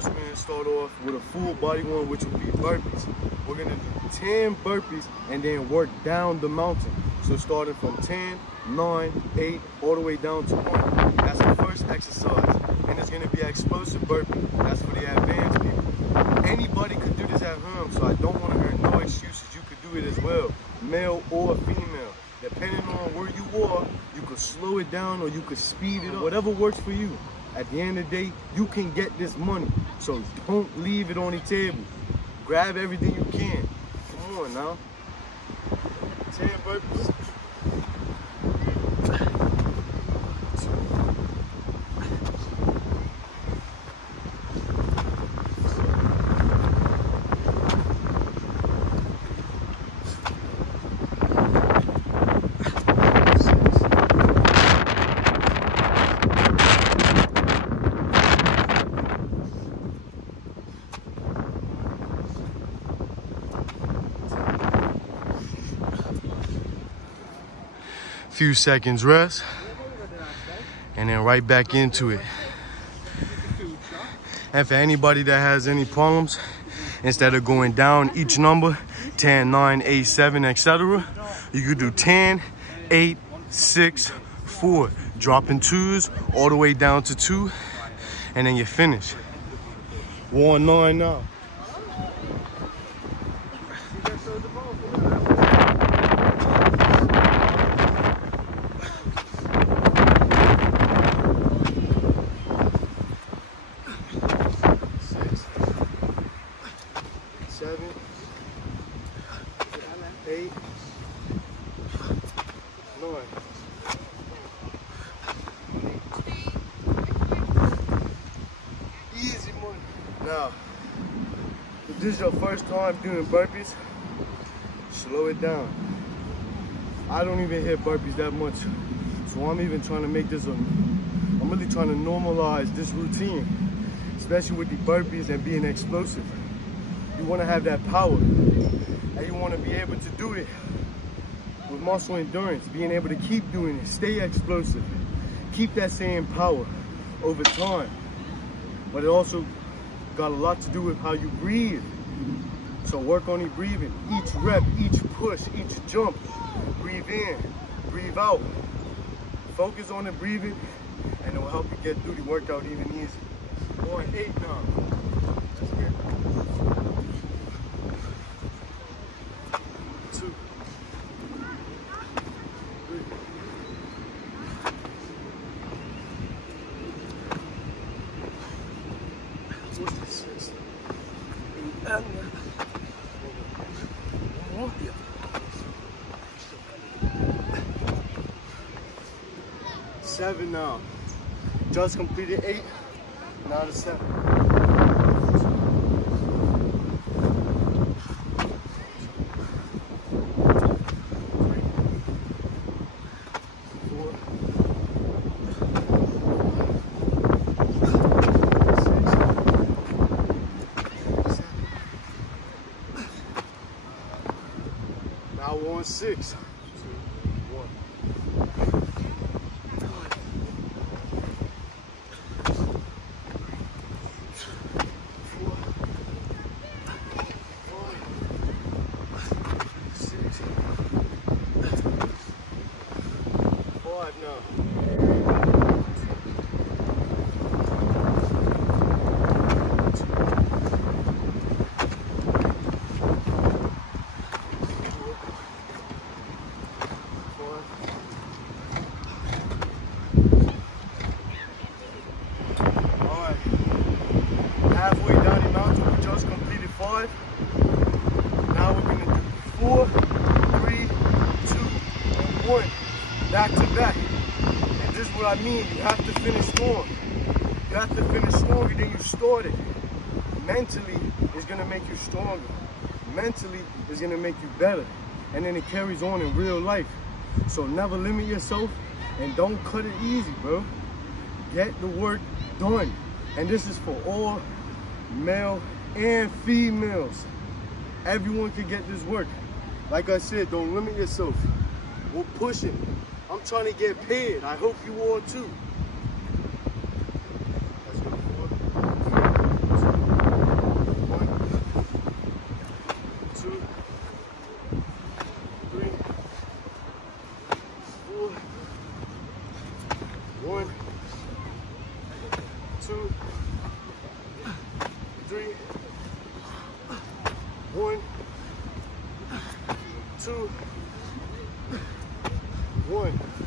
First, we're gonna start off with a full body one, which will be burpees. We're gonna do 10 burpees and then work down the mountain. So starting from 10, 9, 8, all the way down to 1. That's the first exercise. And it's gonna be an explosive burpee. That's for the advanced people. Anybody could do this at home, so I don't wanna hear no excuses. You could do it as well, male or female. Depending on where you are, you could slow it down or you could speed it up. Whatever works for you. At the end of the day, you can get this money. So don't leave it on the table. Grab everything you can. Come on now. 10 burpees. Few seconds rest, and then right back into it. And for anybody that has any problems, instead of going down each number, 10, 9, 8, 7, etc., you could do 10, 8, 6, 4, dropping 2s all the way down to 2, and then you finish. 1, 9 now. Easy money. Now, if this is your first time doing burpees, slow it down. I don't even hit burpees that much, so I'm even trying to make this I'm really trying to normalize this routine, especially with the burpees and being explosive. You want to have that power, and you want to be able to do it with muscle endurance, being able to keep doing it, stay explosive, keep that same power over time. But it also got a lot to do with how you breathe. So work on your breathing. Each rep, each push, each jump. Breathe in, breathe out. Focus on the breathing, and it will help you get through the workout even easier. 1, 8 now. That's good. 2, 3. 6, 8, 7 now. Just completed 8. Now to 7. 6, 2, 1. 5 now. 4, 3, 2, and 1. Back to back. And this is what I mean. You have to finish strong. You have to finish stronger than you started. Mentally, it's going to make you stronger. Mentally, it's going to make you better. And then it carries on in real life. So never limit yourself and don't cut it easy, bro. Get the work done. And this is for all male and females. Everyone can get this work. Like I said, don't limit yourself. We're pushing. I'm trying to get paid. I hope you are too. Let's go. 4, 3, 2. 1, 2, 3, 1, 2, 1.